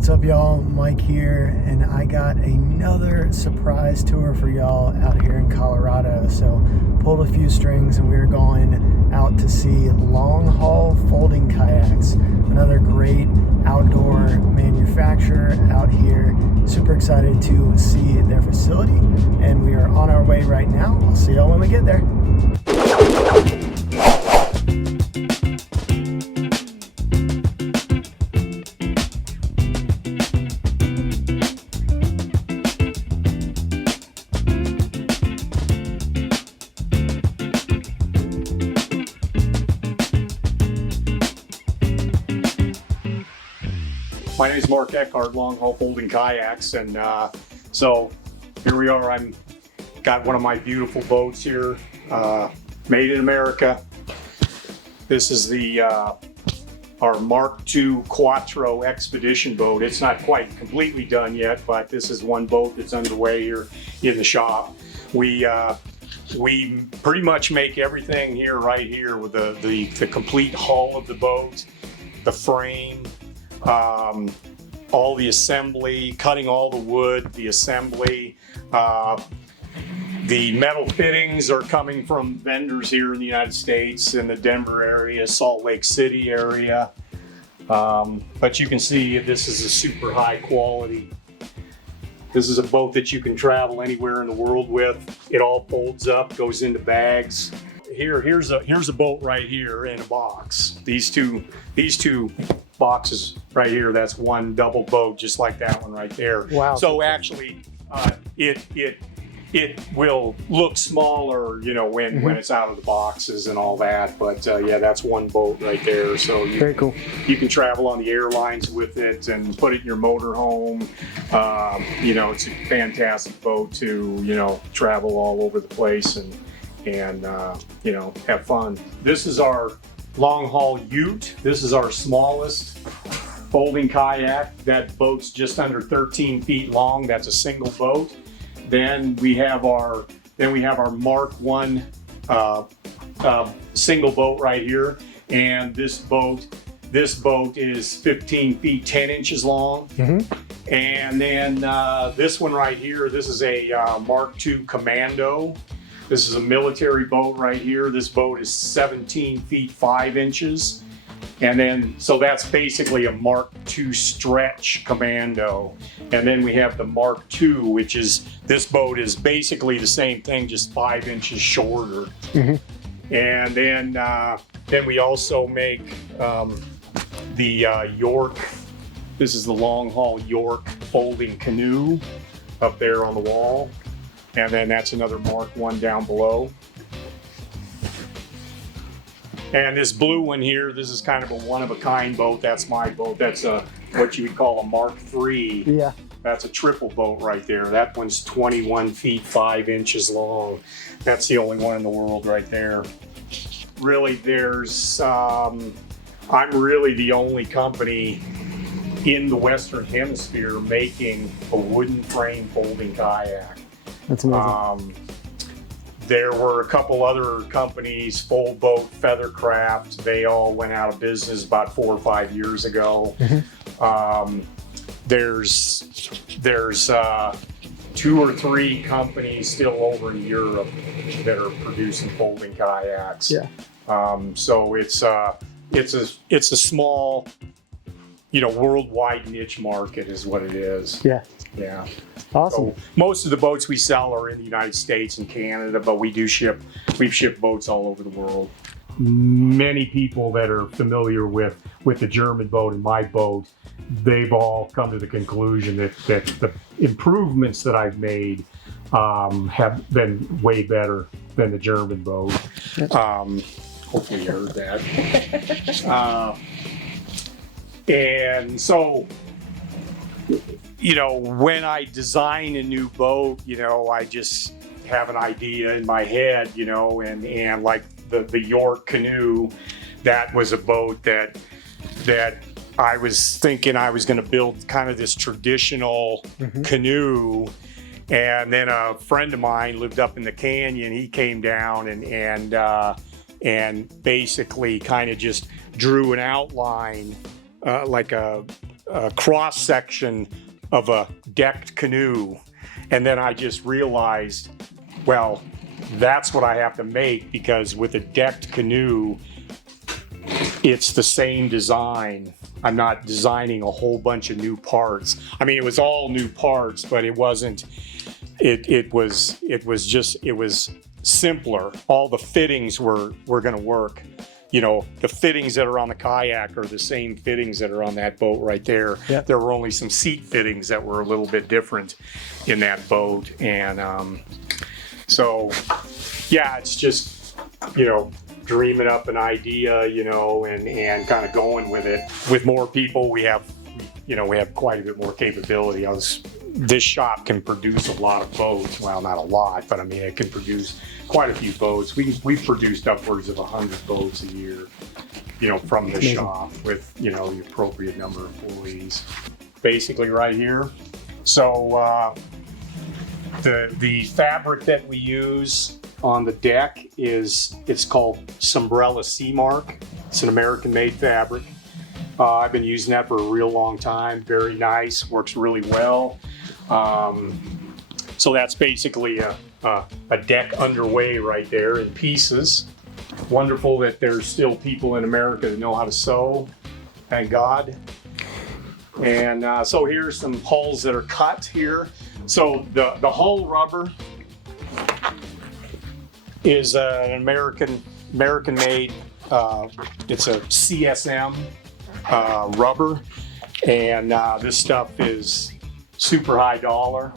What's up, y'all? Mike here, and I got another surprise tour for y'all out here in Colorado. So pulled a few strings and we were going out to see Long Haul Folding Kayaks, another great outdoor manufacturer out here. Super excited to see their facility, and we are on our way right now. I'll see y'all when we get there. My name is Mark Eckhart, Long Haul Folding Kayaks, and so here we are. I'm got one of my beautiful boats here, made in America. This is the our Mark II Quattro expedition boat. It's not quite completely done yet, but this is one boat that's underway here in the shop. We pretty much make everything here right here with the complete hull of the boat, the frame. All the assembly, cutting all the wood, the assembly, the metal fittings are coming from vendors here in the United States, in the Denver area, Salt Lake City area. But you can see this is a super high quality. This is a boat that you can travel anywhere in the world with. It all folds up, goes into bags. Here's a boat right here in a box. These two boxes right here, that's one double boat, just like that one right there. Wow. So actually, it will look smaller, you know, when it's out of the boxes and all that. But yeah, that's one boat right there. So Very cool. You can travel on the airlines with it and put it in your motorhome. You know, it's a fantastic boat to, you know, travel all over the place and you know, have fun. This is our Long Haul Ute. This is our smallest folding kayak. That boat's just under 13 feet long. That's a single boat. Then we have our Mark I single boat right here, and this boat is 15 feet 10 inches long. And then this one right here, this is a Mark II Commando. This is a military boat right here. This boat is 17 feet 5 inches. And then, so that's basically a Mark II Stretch Commando. And then we have the Mark II, which is, this boat is basically the same thing, just 5 inches shorter. And then we also make the York. This is the Long Haul York Folding Canoe up there on the wall. And then that's another Mark I down below. And this blue one here, this is kind of a one-of-a-kind boat. That's my boat. That's what you would call a Mark III. Yeah. That's a triple boat right there. That one's 21 feet 5 inches long. That's the only one in the world right there. Really, there's, I'm really the only company in the Western Hemisphere making a wooden frame folding kayak. That's amazing. There were a couple other companies, Fold Boat, Feathercraft. They all went out of business about 4 or 5 years ago. There's 2 or 3 companies still over in Europe that are producing folding kayaks. Yeah. So it's a small, you know, worldwide niche market is what it is. Yeah. Yeah. Awesome. So most of the boats we sell are in the United States and Canada, but we've shipped boats all over the world. Many people that are familiar with the German boat and my boat, they've all come to the conclusion that the improvements that I've made have been way better than the German boat. Hopefully you heard that. And so, you know, when I design a new boat, you know, I just have an idea in my head, you know, and like the York canoe, that was a boat that I was thinking I was going to build kind of this traditional canoe. And then a friend of mine lived up in the canyon. He came down and basically kind of just drew an outline, like a cross section of a decked canoe, and then I just realized, well, that's what I have to make, because with a decked canoe, it's the same design. I'm not designing a whole bunch of new parts. I mean, it was all new parts, but it wasn't. It was simpler. All the fittings were going to work. You know, the fittings that are on the kayak are the same fittings that are on that boat right there. Yep. There were only some seat fittings that were a little bit different in that boat. And so, yeah, it's just, you know, dreaming up an idea, you know, and kind of going with it. With more people, we have quite a bit more capability. This shop can produce a lot of boats. Well, not a lot, but I mean, it can produce quite a few boats. We've produced upwards of 100 boats a year, you know, from the shop with, you know, the appropriate number of employees. Basically right here. So the fabric that we use on the deck it's called Sombrella Sea Mark. It's an American-made fabric. I've been using that for a real long time. Very nice, works really well. So that's basically a deck underway right there in pieces. Wonderful that there's still people in America that know how to sew, thank God. And so here's some hulls that are cut here. So the hull rubber is an American-made, it's a CSM rubber, and this stuff is super high dollar.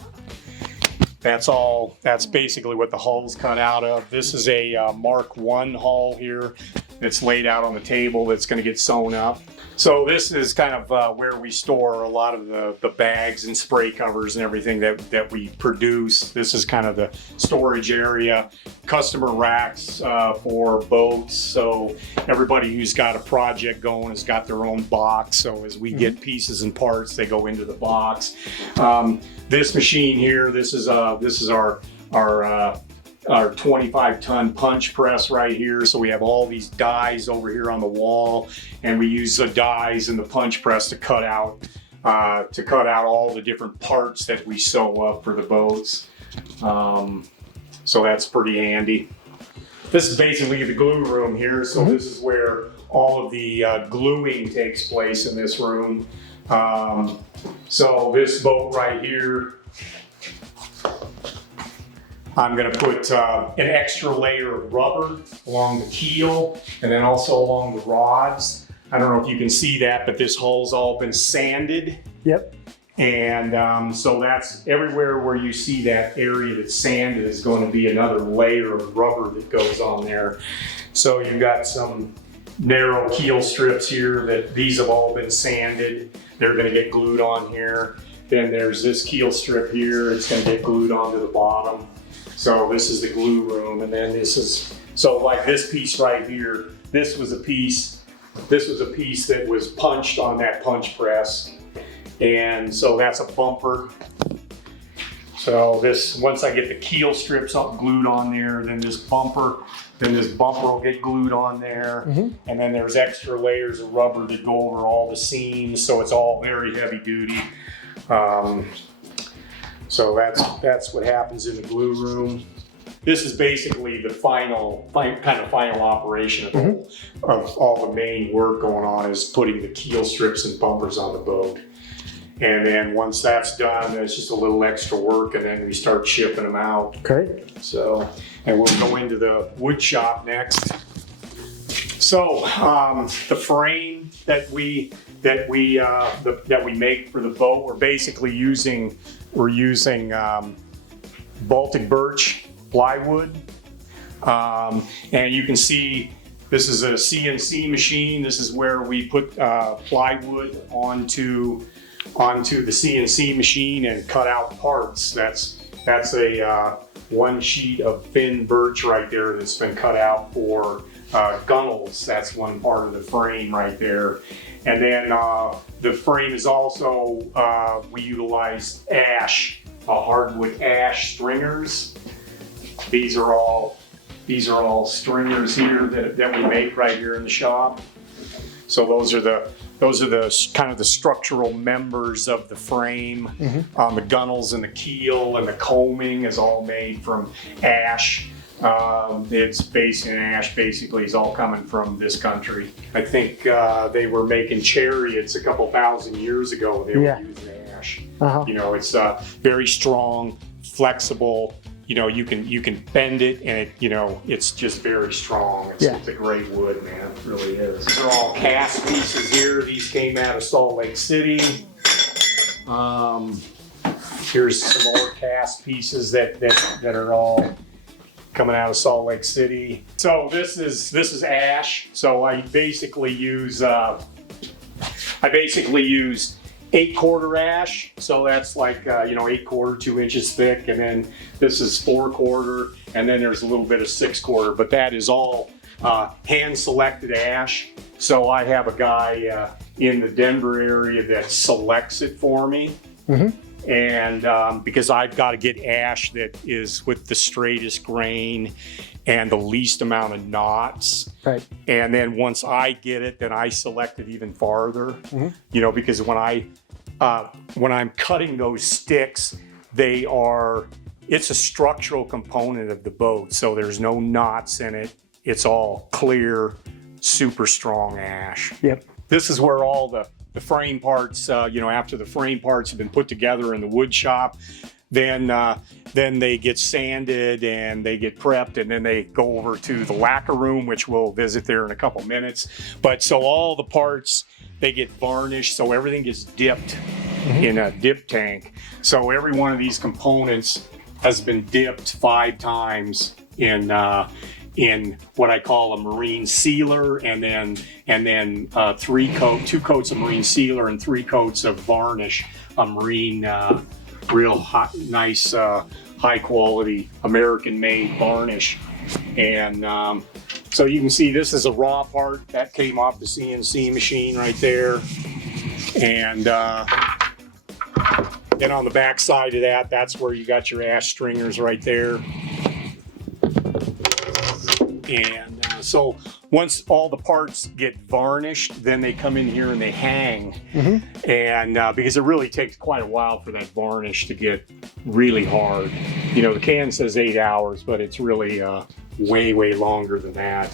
That's basically what the hull's cut out of. This is a Mark I hull here that's laid out on the table that's going to get sewn up. So this is kind of where we store a lot of the bags and spray covers and everything that we produce. This is kind of the storage area, customer racks for boats. So everybody who's got a project going has got their own box. So as we get pieces and parts, they go into the box. This machine here, this is our 25-ton punch press right here. So we have all these dies over here on the wall, and we use the dies and the punch press to cut out all the different parts that we sew up for the boats. So that's pretty handy. This is basically the glue room here. So this is where all of the gluing takes place in this room. So this boat right here, I'm going to put an extra layer of rubber along the keel and then also along the rods. I don't know if you can see that, but this hull's all been sanded. Yep. And so that's everywhere where you see that area that's sanded is going to be another layer of rubber that goes on there. So you've got some narrow keel strips here that these have all been sanded. They're going to get glued on here. Then there's this keel strip here. It's going to get glued onto the bottom. So this is the glue room, and then this is, so like this piece right here, this was a piece that was punched on that punch press. And so that's a bumper. So this, once I get the keel strips up glued on there, then this bumper will get glued on there. And then there's extra layers of rubber that go over all the seams. So it's all very heavy duty. So that's what happens in the glue room. This is basically the final operation of all the main work going on, is putting the keel strips and bumpers on the boat. And then once that's done, it's just a little extra work, and then we start shipping them out. Okay. So, and we'll go into the wood shop next. So the frame that we make for the boat, we're basically using Baltic birch plywood, and you can see this is a CNC machine. This is where we put plywood onto the CNC machine and cut out parts. That's a one sheet of thin birch right there that's been cut out for gunnels. That's one part of the frame right there. And then the frame is also, we utilize ash, hardwood ash stringers. These are all stringers here that we make right here in the shop. So those are those are the kind of the structural members of the frame. The gunnels and the keel and the combing is all made from ash. It's based in ash, basically. It's all coming from this country. I think they were making chariots a couple thousand years ago. They were using ash. You know, it's very strong, flexible. You know, you can bend it, and it, you know, it's just very strong. It's a great wood, man. It really is. They're all cast pieces here. These came out of Salt Lake City. Here's some more cast pieces that are all coming out of Salt Lake City. So this is ash. So I basically use 8/4 ash, so that's like you know, 8/4, 2 inches thick, and then this is 4/4, and then there's a little bit of 6/4, but that is all hand selected ash. So I have a guy in the Denver area that selects it for me, and because I've got to get ash that is with the straightest grain and the least amount of knots. Right. And then once I get it, then I select it even farther. You know, because when I'm cutting those sticks, it's a structural component of the boat. So there's no knots in it. It's all clear, super strong ash. Yep. This is where all the frame parts, you know, after the frame parts have been put together in the wood shop, then they get sanded and they get prepped, and then they go over to the lacquer room, which we'll visit there in a couple minutes. But so all the parts, they get varnished, so everything gets dipped in a dip tank. So every one of these components has been dipped 5 times in what I call a marine sealer, and then 2 coats of marine sealer and 3 coats of varnish, a marine real hot, nice, high quality American made varnish. And so you can see this is a raw part that came off the CNC machine right there. And then on the back side of that, that's where you got your ash stringers right there. And so once all the parts get varnished, then they come in here and they hang. And because it really takes quite a while for that varnish to get really hard. You know, the can says 8 hours, but it's really way longer than that.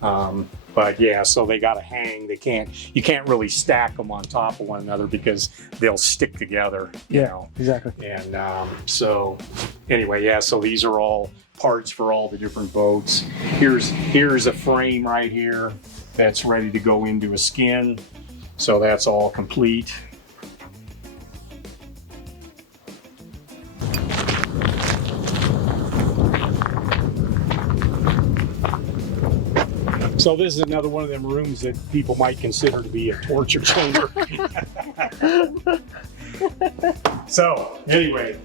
But yeah, so they got to hang. You can't really stack them on top of one another because they'll stick together. You know? Exactly. And so anyway, yeah, so these are all parts for all the different boats. Here's a frame right here that's ready to go into a skin. So that's all complete. So this is another one of them rooms that people might consider to be a torture chamber. So anyway,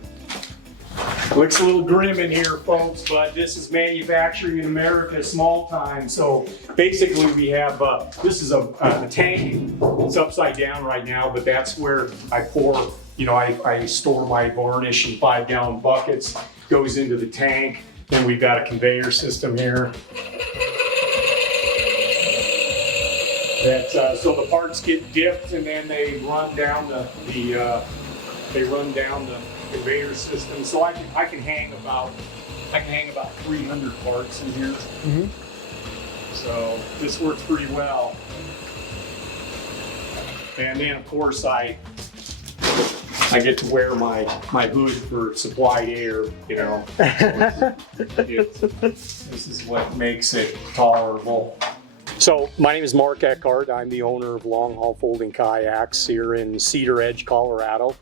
looks a little grim in here, folks, but this is manufacturing in America small time. So basically we have, this is a tank. It's upside down right now, but that's where I pour, you know, I store my varnish in 5-gallon buckets, goes into the tank. Then we've got a conveyor system here. So the parts get dipped and then they run down the conveyor system. So I can hang about 300 parts in here. So this works pretty well. And then of course I get to wear my hood for supplied air. You know, this is what makes it tolerable. So my name is Mark Eckhart. I'm the owner of Long Haul Folding Kayaks here in Cedaredge, Colorado.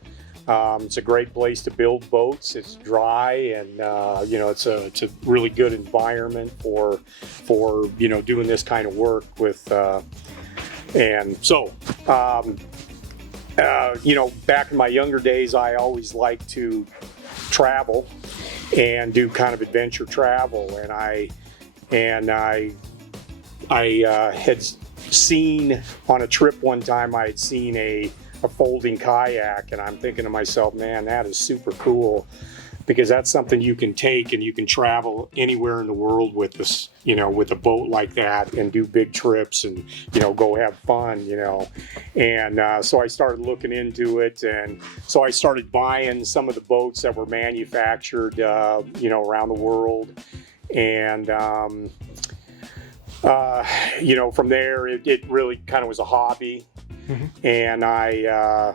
It's a great place to build boats. It's dry, and you know, it's a really good environment for you know, doing this kind of work with. And so you know, back in my younger days, I always liked to travel and do kind of adventure travel, and I had seen on a trip one time, I had seen a folding kayak, and I'm thinking to myself, man, that is super cool. because that's something you can take and you can travel anywhere in the world with this, you know, with a boat like that and do big trips and, you know, go have fun, you know. And so I started looking into it, and so I started buying some of the boats that were manufactured, you know, around the world. And, you know, from there, it really kind of was a hobby. And I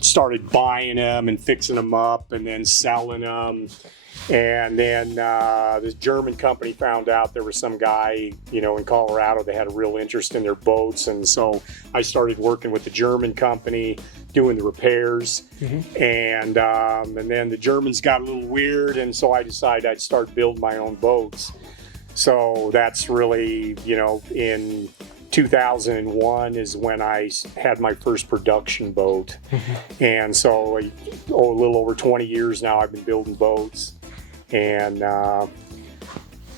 started buying them and fixing them up and then selling them. And then this German company found out there was some guy, you know, in Colorado that had a real interest in their boats. And so I started working with the German company, doing the repairs. And then the Germans got a little weird. And so I decided I'd start building my own boats. So that's really, you know, in 2001 is when I had my first production boat. And so a little over 20 years now I've been building boats. And I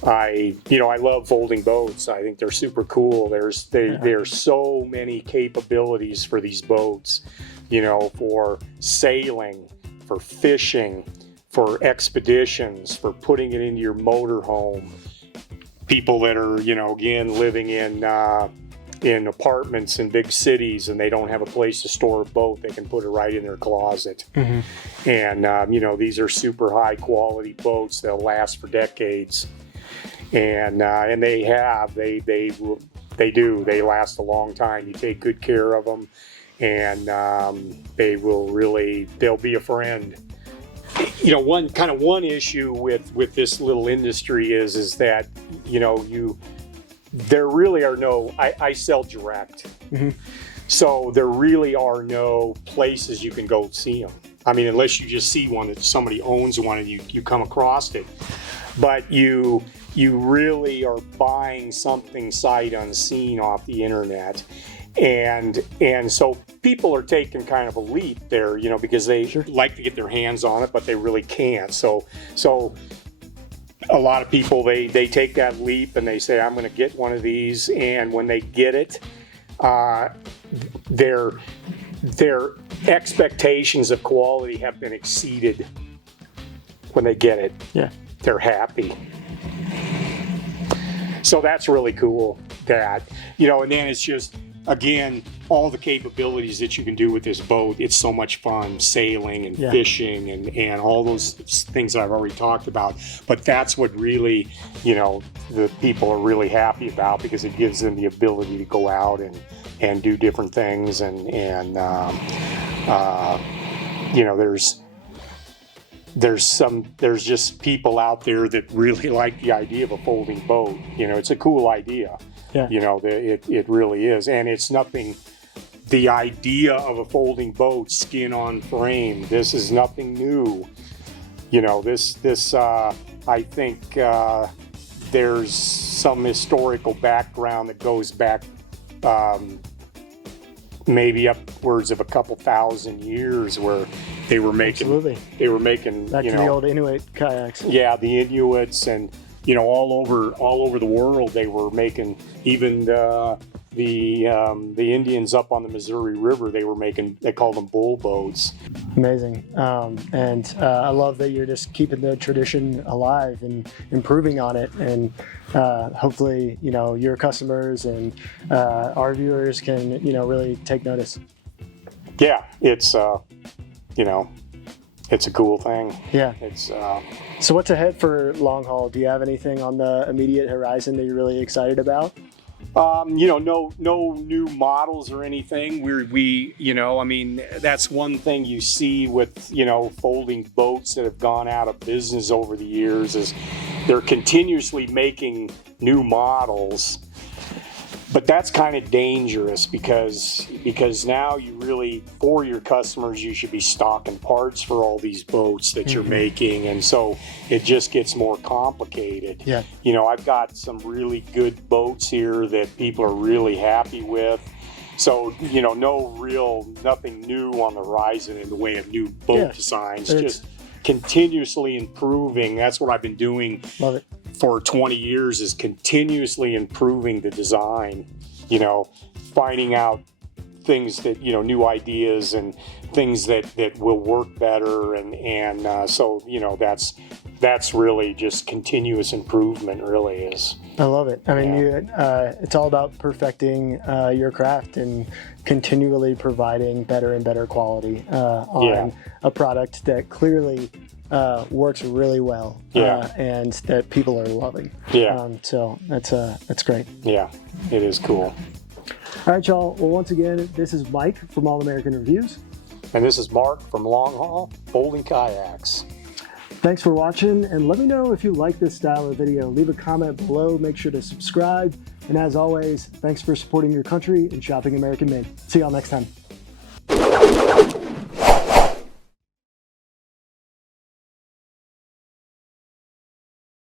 love folding boats. I think they're super cool. There's so many capabilities for these boats, you know, for sailing, for fishing, for expeditions, for putting it into your motorhome. People that are, you know, again, living in apartments in big cities and they don't have a place to store a boat, they can put it right in their closet. And, you know, these are super high quality boats. They'll last for decades. And they last a long time. You take good care of them, and they'll be a friend. You know, one issue with this little industry is that, you know, there really are no, I sell direct. So there really are no places you can go see them. I mean, unless you just see one that somebody owns one and you come across it. But you really are buying something sight unseen off the internet. And so people are taking kind of a leap there, you know, because they like to get their hands on it, but they really can't. So a lot of people, they take that leap and they say, I'm going to get one of these. And when they get it, their expectations of quality have been exceeded. When they get it, they're happy. So that's really cool, that, you know, and then it's just, again, all the capabilities that you can do with this boat. It's so much fun, sailing and fishing and all those things that I've already talked about. But that's what really, you know, the people are really happy about, because it gives them the ability to go out and do different things. And you know, there's just people out there that really like the idea of a folding boat. You know, it's a cool idea. You know, it really is. And it's nothing, the idea of a folding boat, skin on frame, this is nothing new. You know, this I think there's some historical background that goes back maybe upwards of a couple thousand years, where they were making back to the old Inuit kayaks. Yeah, the Inuits, and you know, all over the world they were making. Even the Indians up on the Missouri River, they called them bull boats. Amazing. And I love that you're just keeping the tradition alive and improving on it. And hopefully, you know, your customers and our viewers can, you know, really take notice. Yeah, it's, you know, it's a cool thing. Yeah. It's. So what's ahead for Long Haul? Do you have anything on the immediate horizon that you're really excited about? You know, no new models or anything. We, you know, I mean, that's one thing you see with, you know, folding boats that have gone out of business over the years, is they're continuously making new models. But that's kind of dangerous, because now you really, for your customers, you should be stocking parts for all these boats that you're making, and so it just gets more complicated. Yeah. You know, I've got some really good boats here that people are really happy with. So, you know, nothing new on the horizon in the way of new boat designs, just continuously improving. That's what I've been doing. Love it. For 20 years, is continuously improving the design, you know, finding out things that, you know, new ideas and things that will work better, and so, you know, that's really just continuous improvement, really is. I love it. I mean, it's all about perfecting your craft and continually providing better and better quality on a product that clearly works really well, and that people are loving. So that's great. Yeah, it is cool. All right, y'all. Well, once again, this is Mike from All American Reviews. And this is Mark from Long Haul Folding Kayaks. Thanks for watching, and let me know if you like this style of video. Leave a comment below, make sure to subscribe, and as always, thanks for supporting your country and shopping American made. See y'all next time.